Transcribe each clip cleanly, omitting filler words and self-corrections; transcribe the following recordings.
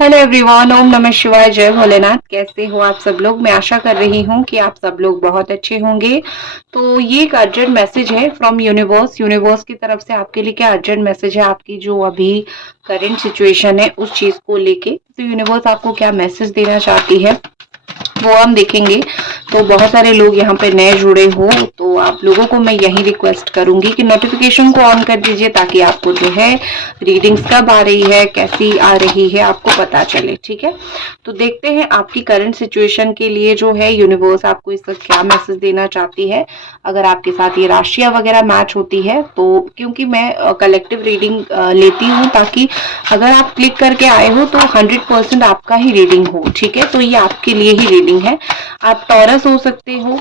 Hello everyone, ओम नमः शिवाय, जय भोलेनाथ। कैसे हो आप सब लोग? मैं आशा कर रही हूँ कि आप सब लोग बहुत अच्छे होंगे। तो ये एक अर्जेंट मैसेज है फ्रॉम यूनिवर्स। यूनिवर्स की तरफ से आपके लिए क्या अर्जेंट मैसेज है, आपकी जो अभी करंट सिचुएशन है उस चीज को लेके। तो यूनिवर्स आपको क्या मैसेज देना चाहती है वो हम देखेंगे। तो बहुत सारे लोग यहाँ पे नए जुड़े हो, तो आप लोगों को मैं यही रिक्वेस्ट करूंगी कि नोटिफिकेशन को ऑन कर दीजिए ताकि आपको जो है रीडिंग्स कब आ रही है, कैसी आ रही है, आपको पता चले। ठीक है, तो देखते हैं आपकी करंट सिचुएशन के लिए जो है यूनिवर्स आपको इसका क्या मैसेज देना चाहती है। अगर आपके साथ ये राशियां वगैरह मैच होती है तो, क्योंकि मैं कलेक्टिव रीडिंग लेती हूँ ताकि अगर आप क्लिक करके आए हो तो 100% आपका ही रीडिंग हो। ठीक है, तो ये आपके लिए ही रीडिंग है। आप टॉरस हो सकते हो,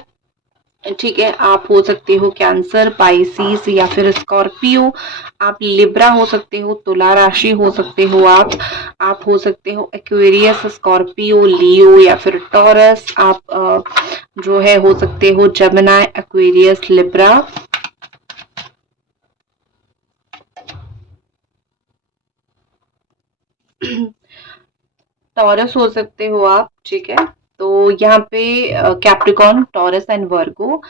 ठीक है, आप हो सकते हो कैंसर, पाइसिस या फिर स्कॉर्पियो। आप लिब्रा हो सकते हो, तुला राशि हो सकते हो आप हो सकते हो एक्वेरियस, स्कॉर्पियो, लियो या फिर टॉरस। आप जो है हो सकते हो जमिनी, एक्वेरियस, लिब्रा। टॉरस हो सकते हो आप। ठीक है, तो यहाँ पे कैप्रिकॉन, टॉरस एंड वर्गो।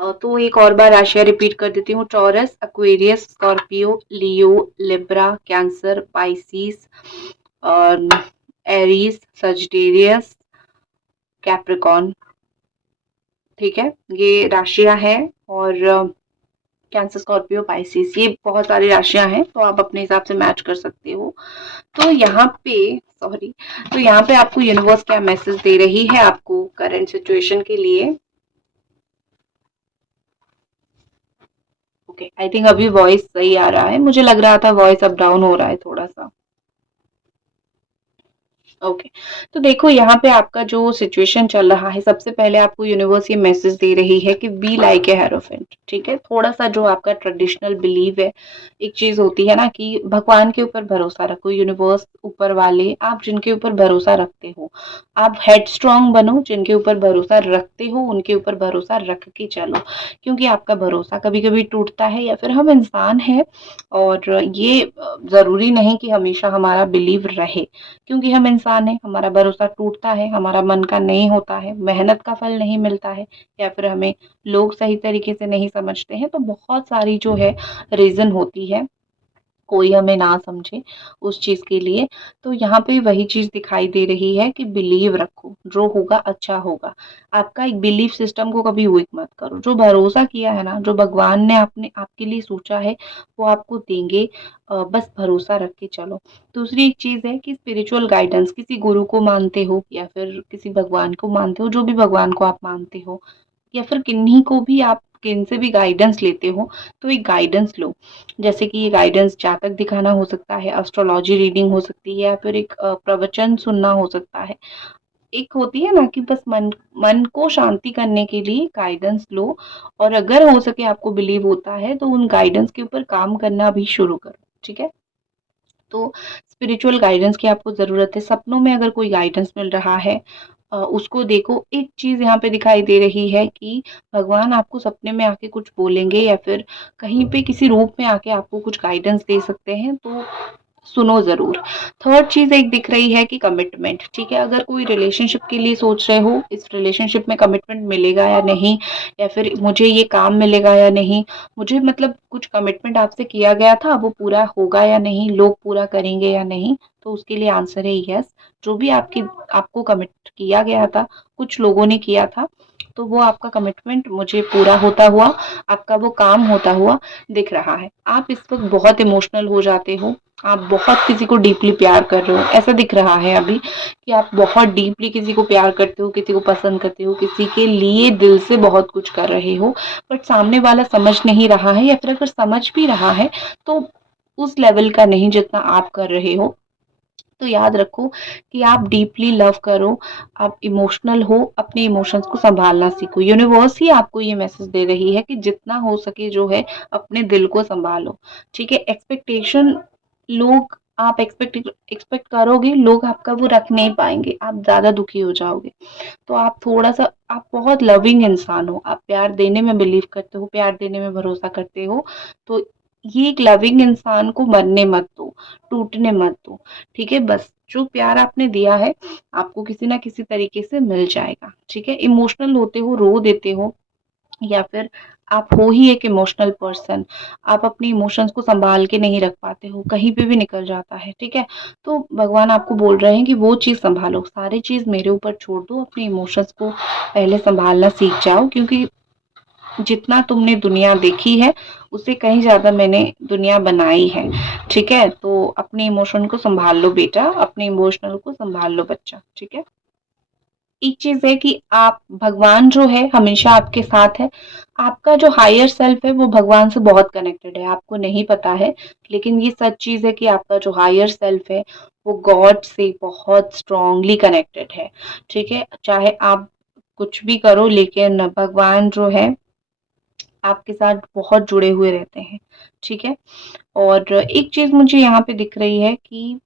तो एक और बार राशियां रिपीट कर देती हूँ। Taurus, Aquarius, Scorpio, Leo, Libra, Cancer, Pisces, Aries, Sagittarius, Capricorn. ठीक है, ये राशियां हैं। और कैंसर, स्कॉर्पियो, पाइसिस, ये बहुत सारी राशियां हैं, तो आप अपने हिसाब से मैच कर सकते हो। तो यहाँ पे सॉरी तो यहाँ पे आपको यूनिवर्स क्या मैसेज दे रही है आपको करंट सिचुएशन के लिए। ओके, आई थिंक अभी वॉइस सही आ रहा है। मुझे लग रहा था वॉइस अप डाउन हो रहा है थोड़ा सा। ओके, तो देखो यहाँ पे आपका जो सिचुएशन चल रहा है, सबसे पहले आपको यूनिवर्स ये मैसेज दे रही है कि बी लाइक ए हेरोफेंट। ठीक है, थोड़ा सा जो आपका ट्रेडिशनल बिलीव है, एक चीज होती है ना कि भगवान के ऊपर भरोसा रखो। यूनिवर्स, ऊपर वाले, आप जिनके ऊपर भरोसा रखते हो, आप हेड स्ट्रांग बनो। जिनके ऊपर भरोसा रखते हो उनके ऊपर भरोसा रख के चलो, क्योंकि आपका भरोसा कभी कभी टूटता है, या फिर हम इंसान हैं और ये जरूरी नहीं कि हमेशा हमारा बिलीव रहे, क्योंकि हम इंसान हैं, हमारा भरोसा टूटता है, हमारा मन का नहीं होता है, मेहनत का फल नहीं मिलता है, या फिर हमें लोग सही तरीके से नहीं समझते हैं। तो बहुत सारी जो है रीजन होती है, कोई हमें ना समझे उस चीज के लिए। तो यहाँ पे वही चीज दिखाई दे रही है कि बिलीव रखो, जो होगा अच्छा होगा। आपका एक बिलीफ सिस्टम को कभी वीक मत करो। जो भरोसा किया है ना, जो भगवान ने आपने आपके लिए सोचा है वो आपको देंगे। बस भरोसा रख के चलो। दूसरी एक चीज है कि स्पिरिचुअल गाइडेंस, किसी गुरु को मानते हो या फिर किसी भगवान को मानते हो, जो भी भगवान को आप मानते हो, या फिर किन्हीं को भी आप किन से भी गाइडेंस लेते हो, तो एक गाइडेंस लो। जैसे कि ये गाइडेंस जातक दिखाना हो सकता है, एस्ट्रोलॉजी रीडिंग हो सकती है, या फिर एक प्रवचन सुनना हो सकता है। एक होती है ना कि बस मन मन को शांति करने के लिए गाइडेंस लो। और अगर हो सके, आपको बिलीव होता है, तो उन गाइडेंस के ऊपर काम करना भी शुरू करो। ठीक है, तो स्पिरिचुअल गाइडेंस की आपको जरूरत है। सपनों में अगर कोई गाइडेंस मिल रहा है, उसको देखो। एक चीज यहाँ पे दिखाई दे रही है कि भगवान आपको सपने में आके कुछ बोलेंगे, या फिर कहीं पे किसी रूप में आके आपको कुछ गाइडेंस दे सकते हैं, तो सुनो जरूर। थर्ड चीज एक दिख रही है कि कमिटमेंट। ठीक है, अगर कोई रिलेशनशिप के लिए सोच रहे हो, इस रिलेशनशिप में कमिटमेंट मिलेगा या नहीं, या फिर मुझे ये काम मिलेगा या नहीं, मुझे मतलब कुछ कमिटमेंट आपसे किया गया था, वो पूरा होगा या नहीं, लोग पूरा करेंगे या नहीं, तो उसके लिए आंसर है यस। जो भी आपको कमिट किया गया था, कुछ लोगों ने किया था, तो वो आपका कमिटमेंट मुझे पूरा होता हुआ, आपका वो काम होता हुआ दिख रहा है। आप इस वक्त बहुत इमोशनल हो जाते हो, आप बहुत किसी को डीपली प्यार कर रहे हो, ऐसा दिख रहा है अभी कि आप बहुत डीपली किसी को प्यार करते हो, किसी को पसंद करते हो, किसी के लिए दिल से बहुत कुछ कर रहे हो। बट सामने वाला समझ नहीं रहा है, या फिर अगर समझ भी रहा है तो उस लेवल का नहीं जितना आप कर रहे हो। तो याद रखो कि आप डीपली लव करो, आप इमोशनल हो, अपने इमोशंस को संभालना सीखो। यूनिवर्स ही आपको ये मैसेज दे रही है कि जितना हो सके जो है अपने दिल को संभालो। ठीक है, एक्सपेक्टेशन, लोग आप एक्सपेक्ट करोगे, लोग आपका वो रख नहीं पाएंगे, आप ज्यादा दुखी हो जाओगे। तो आप थोड़ा सा, आप बहुत लविंग इंसान हो, आप प्यार देने में बिलीव करते हो, प्यार देने में भरोसा करते हो। तो ये एक लविंग इंसान को मरने मत दो, टूटने मत दो। ठीक है, बस जो प्यार आपने दिया है आपको किसी ना किसी तरीके से मिल जाएगा, ठीक है। इमोशनल होते हो, रो देते हो, या फिर आप हो ही एक इमोशनल पर्सन, आप अपनी इमोशंस को संभाल के नहीं रख पाते हो, कहीं पे भी निकल जाता है, ठीक है। तो भगवान आपको बोल रहे हैं कि वो चीज़ संभालो, सारी चीज़ मेरे ऊपर छोड़ दो, अपने इमोशंस को पहले संभालना सीख जाओ, क्योंकि जितना तुमने दुनिया देखी है उससे कहीं ज़्यादा मैंने दुनिया बनाई है, ठीक है। तो अपने इमोशन को संभाल लो बेटा, अपने इमोशनल को संभाल लो बच्चा, ठीक है। एक चीज है कि आप, भगवान जो है हमेशा आपके साथ है। आपका जो हायर सेल्फ है वो भगवान से बहुत कनेक्टेड है, आपको नहीं पता है, लेकिन ये सच चीज है कि आपका जो हायर सेल्फ है वो गॉड से बहुत स्ट्रांगली कनेक्टेड है, ठीक है। चाहे आप कुछ भी करो, लेकिन भगवान जो है आपके साथ बहुत जुड़े हुए रहते हैं, ठीक है। और एक चीज मुझे यहाँ पे दिख रही है कि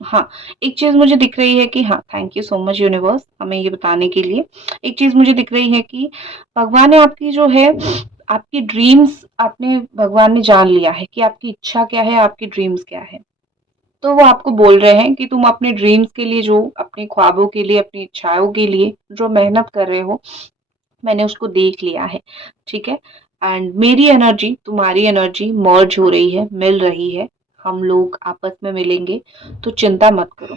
हाँ, एक चीज़ मुझे दिख रही है कि हाँ, thank you so much universe हमें ये बताने के लिए। एक चीज़ मुझे दिख रही है कि भगवान ने आपकी जो है, आपकी ड्रीम्स आपने, भगवान ने जान लिया है कि आपकी इच्छा क्या है, आपकी ड्रीम्स क्या है। तो वो आपको बोल रहे हैं कि तुम अपने ड्रीम्स के लिए, जो अपने ख्वाबों के लिए, अपनी इच्छाओं के लिए जो मेहनत कर रहे हो, मैंने उसको देख लिया है, ठीक है। एंड मेरी एनर्जी तुम्हारी एनर्जी मर्ज हो रही है, मिल रही है, हम लोग आपस में मिलेंगे, तो चिंता मत करो।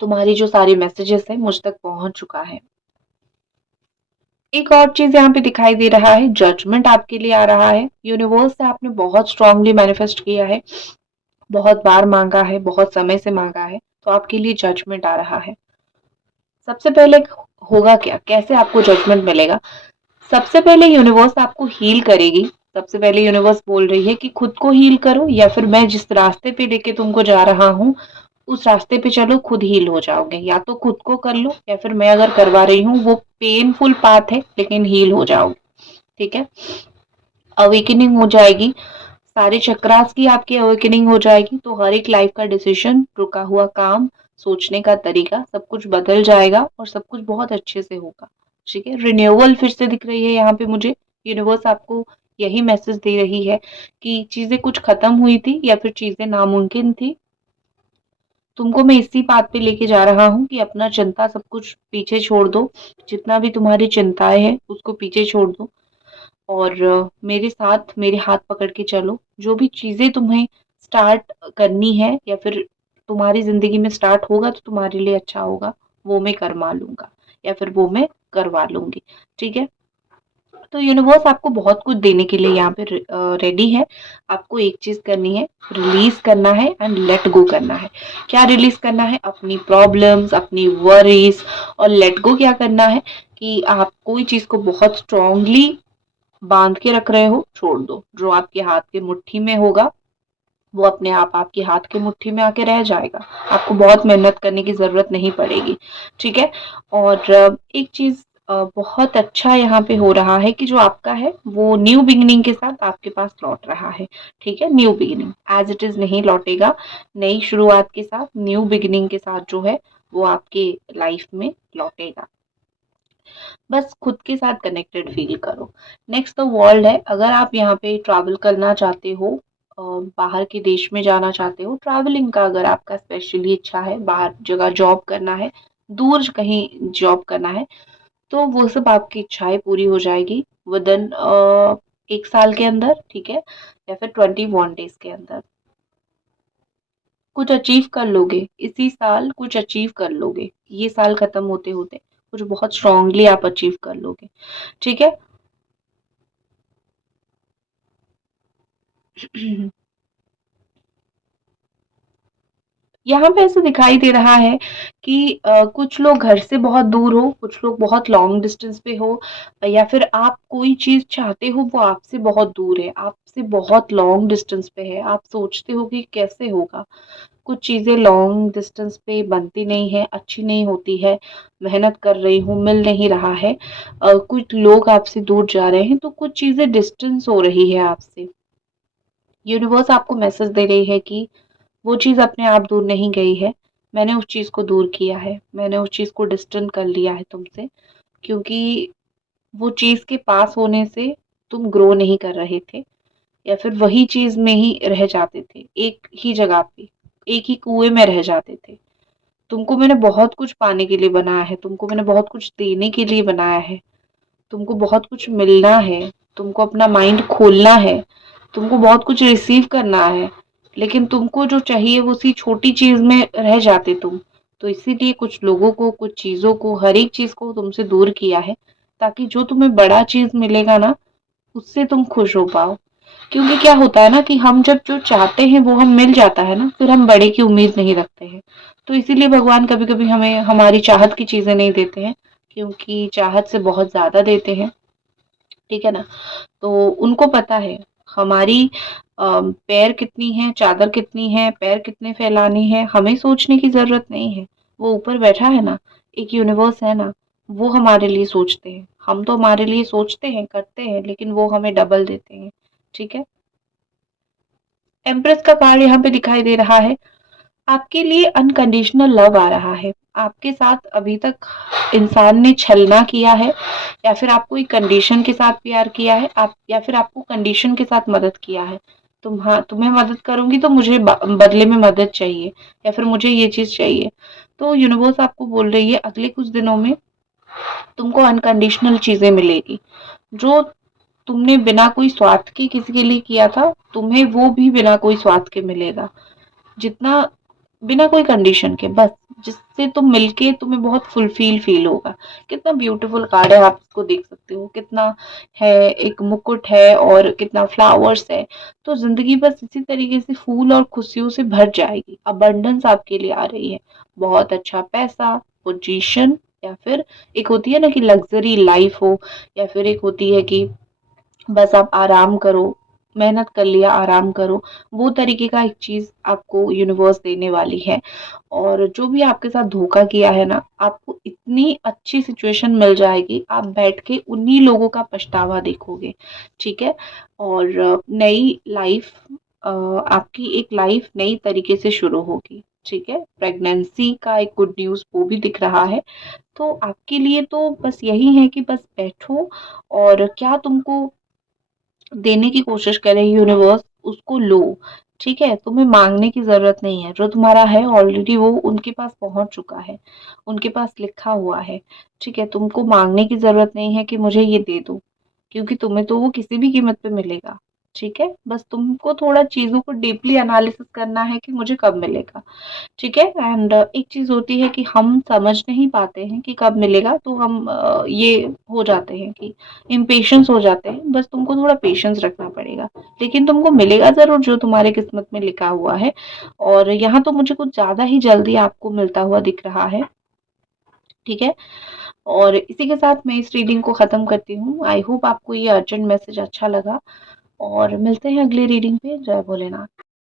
तुम्हारी जो सारी मैसेजेस है मुझ तक पहुंच चुका है। एक और चीज यहाँ पे दिखाई दे रहा है, जजमेंट आपके लिए आ रहा है। यूनिवर्स से आपने बहुत स्ट्रांगली मैनिफेस्ट किया है, बहुत बार मांगा है, बहुत समय से मांगा है, तो आपके लिए जजमेंट आ रहा है। सबसे पहले होगा क्या, कैसे आपको जजमेंट मिलेगा? सबसे पहले यूनिवर्स आपको हील करेगी। सबसे पहले यूनिवर्स बोल रही है कि खुद को हील करो, या फिर मैं जिस रास्ते पे लेके तुमको जा रहा हूँ उस रास्ते पे चलो, खुद हील हो जाओगे। या तो खुद को कर लो, या फिर मैं अगर करवा रही हूँ वो पेनफुल पाथ है लेकिन हील हो जाओगे, ठीक है। अवेकनिंग हो जाएगी, सारे चक्रास की आपकी अवेकनिंग हो जाएगी, तो हर एक लाइफ का डिसीजन, रुका हुआ काम, सोचने का तरीका, सब कुछ बदल जाएगा और सब कुछ बहुत अच्छे से होगा, ठीक है। रिन्यूअल फिर से दिख रही है यहाँ पे मुझे। यूनिवर्स आपको यही मैसेज दे रही है कि चीजें कुछ खत्म हुई थी या फिर चीजें नामुमकिन थी, तुमको मैं इसी बात पे लेके जा रहा हूँ कि अपना चिंता सब कुछ पीछे छोड़ दो, जितना भी तुम्हारी चिंताएं हैं उसको पीछे छोड़ दो, और मेरे साथ मेरे हाथ पकड़ के चलो। जो भी चीजें तुम्हें स्टार्ट करनी है, या फिर तुम्हारी जिंदगी में स्टार्ट होगा तो तुम्हारे लिए अच्छा होगा, वो मैं करवा लूंगा, या फिर वो मैं करवा लूंगी, ठीक है। तो यूनिवर्स आपको बहुत कुछ देने के लिए यहाँ पे रेडी है। आपको एक चीज करनी है, रिलीज करना है एंड लेट गो करना है। क्या रिलीज करना है? अपनी प्रॉब्लम्स, अपनी वरीज। और लेट गो क्या करना है कि आप कोई चीज को बहुत स्ट्रांगली बांध के रख रहे हो, छोड़ दो। जो आपके हाथ के मुट्ठी में होगा वो अपने आप आपके हाथ के मुट्ठी में आके रह जाएगा, आपको बहुत मेहनत करने की जरूरत नहीं पड़ेगी, ठीक है। और एक चीज बहुत अच्छा यहाँ पे हो रहा है कि जो आपका है वो न्यू बिगिनिंग के साथ आपके पास लौट रहा है, ठीक है। New beginning as it is नहीं लौटेगा, नई शुरुआत के साथ, न्यू बिगिनिंग के साथ जो है वो आपके लाइफ में लौटेगा। बस खुद के साथ कनेक्टेड फील करो। नेक्स्ट द वर्ल्ड है, अगर आप यहाँ पे ट्रैवल करना चाहते हो, बाहर के देश में जाना चाहते हो, ट्रैवलिंग का अगर आपका स्पेशली इच्छा है, बाहर जगह जॉब करना है, दूर कहीं जॉब करना है, तो वो सब आपकी इच्छाएं पूरी हो जाएगी विद इन 1 साल के अंदर, ठीक है, या फिर 21 डेज के अंदर। कुछ अचीव कर लोगे इसी साल, कुछ अचीव कर लोगे ये साल खत्म होते होते, कुछ बहुत स्ट्रांगली आप अचीव कर लोगे, ठीक है। यहाँ पे ऐसा दिखाई दे रहा है कि कुछ लोग घर से बहुत दूर हो, कुछ लोग बहुत लॉन्ग डिस्टेंस पे हो, या फिर आप कोई चीज चाहते हो वो आपसे बहुत दूर है, आपसे बहुत लॉन्ग डिस्टेंस पे है, आप सोचते हो कि कैसे होगा। कुछ चीजें लॉन्ग डिस्टेंस पे बनती नहीं है, अच्छी नहीं होती है, मेहनत कर रही हूँ मिल नहीं रहा है, कुछ लोग आपसे दूर जा रहे हैं, तो कुछ चीजें डिस्टेंस हो रही है आपसे। यूनिवर्स आपको मैसेज दे रही है कि वो चीज़ अपने आप दूर नहीं गई है, मैंने उस चीज़ को दूर किया है, मैंने उस चीज़ को डिस्टेंस कर लिया है तुमसे, क्योंकि वो चीज़ के पास होने से तुम ग्रो नहीं कर रहे थे। या फिर वही चीज में ही रह जाते थे, एक ही जगह पे, एक ही कुएं में रह जाते थे। तुमको मैंने बहुत कुछ पाने के लिए बनाया है, तुमको मैंने बहुत कुछ देने के लिए बनाया है, तुमको बहुत कुछ मिलना है, तुमको अपना माइंड खोलना है, तुमको बहुत कुछ रिसीव करना है, लेकिन तुमको जो चाहिए वो उसी छोटी चीज में रह जाते तुम। तो इसीलिए कुछ लोगों को, कुछ चीजों को, हर एक चीज को तुमसे दूर किया है, ताकि जो तुम्हें बड़ा चीज मिलेगा ना, उससे तुम खुश हो पाओ। क्योंकि क्या होता है ना कि हम जब जो चाहते हैं वो हम मिल जाता है ना, फिर हम बड़े की उम्मीद नहीं रखते हैं। तो इसीलिए भगवान कभी कभी हमें हमारी चाहत की चीजें नहीं देते हैं, क्योंकि चाहत से बहुत ज्यादा देते हैं। ठीक है ना। तो उनको पता है हमारी पैर कितनी है, चादर कितनी है, पैर कितने फैलाने हैं, हमें सोचने की जरूरत नहीं है। वो ऊपर बैठा है ना, एक यूनिवर्स है ना, वो हमारे लिए सोचते हैं। हम तो हमारे लिए सोचते हैं, करते हैं, लेकिन वो हमें डबल देते हैं। ठीक है। एम्प्रेस का कार्ड यहाँ पे दिखाई दे रहा है। आपके लिए अनकंडीशनल लव आ रहा है। आपके साथ अभी तक इंसान ने छलना किया है, या फिर आपको एक कंडीशन के साथ प्यार किया है, आप या फिर आपको कंडीशन के साथ मदद किया है। तुम्हें मदद करूंगी तो मुझे बदले में मदद चाहिए, या फिर मुझे ये चीज चाहिए। तो यूनिवर्स आपको बोल रही है अगले कुछ दिनों में तुमको अनकंडीशनल चीजें मिलेगी। जो तुमने बिना कोई स्वार्थ के किसी के लिए किया था, तुम्हें वो भी बिना कोई स्वार्थ के मिलेगा। जितना बिना कोई कंडीशन के, बस जिससे तुम मिलके तुम्हें बहुत फुलफिल फील होगा। कितना ब्यूटीफुल कार्ड है, आप इसको देख सकते हो कितना है। एक मुकुट है और कितना फ्लावर्स है। तो जिंदगी बस इसी तरीके से फूल और खुशियों से भर जाएगी। अबंडेंस आपके लिए आ रही है, बहुत अच्छा पैसा, पोजीशन, या फिर एक होती है ना कि लग्जरी लाइफ हो, या फिर एक होती है कि बस आप आराम करो, मेहनत कर लिया आराम करो। वो तरीके का एक चीज आपको यूनिवर्स देने वाली है। और जो भी आपके साथ धोखा किया है ना, आपको इतनी अच्छी सिचुएशन मिल जाएगी, आप बैठ के उन्हीं लोगों का पछतावा देखोगे। ठीक है। और नई लाइफ, आपकी एक लाइफ नई तरीके से शुरू होगी। ठीक है। प्रेगनेंसी का एक गुड न्यूज वो भी दिख रहा है। तो आपके लिए तो बस यही है कि बस बैठो, और क्या तुमको देने की कोशिश करे यूनिवर्स उसको लो। ठीक है। तुम्हें मांगने की जरूरत नहीं है, जो तुम्हारा है ऑलरेडी वो उनके पास पहुंच चुका है, उनके पास लिखा हुआ है। ठीक है। तुमको मांगने की जरूरत नहीं है कि मुझे ये दे दो, क्योंकि तुम्हें तो वो किसी भी कीमत पे मिलेगा। ठीक है। बस तुमको थोड़ा चीजों को डीपली एनालिसिस करना है कि मुझे कब मिलेगा। ठीक है। एंड एक चीज होती है कि हम समझ नहीं पाते हैं कि कब मिलेगा, तो हम ये हो जाते हैं कि इम्पेशंस हो जाते हैं। बस तुमको थोड़ा पेशेंस रखना पड़ेगा, लेकिन तुमको मिलेगा जरूर जो तुम्हारे किस्मत में लिखा हुआ है। और यहाँ तो मुझे कुछ ज्यादा ही जल्दी आपको मिलता हुआ दिख रहा है। ठीक है। और इसी के साथ मैं इस रीडिंग को खत्म करती हूँ। आई होप आपको ये अर्जेंट मैसेज अच्छा लगा, और मिलते हैं अगली रीडिंग पे। जय भोलेनाथ।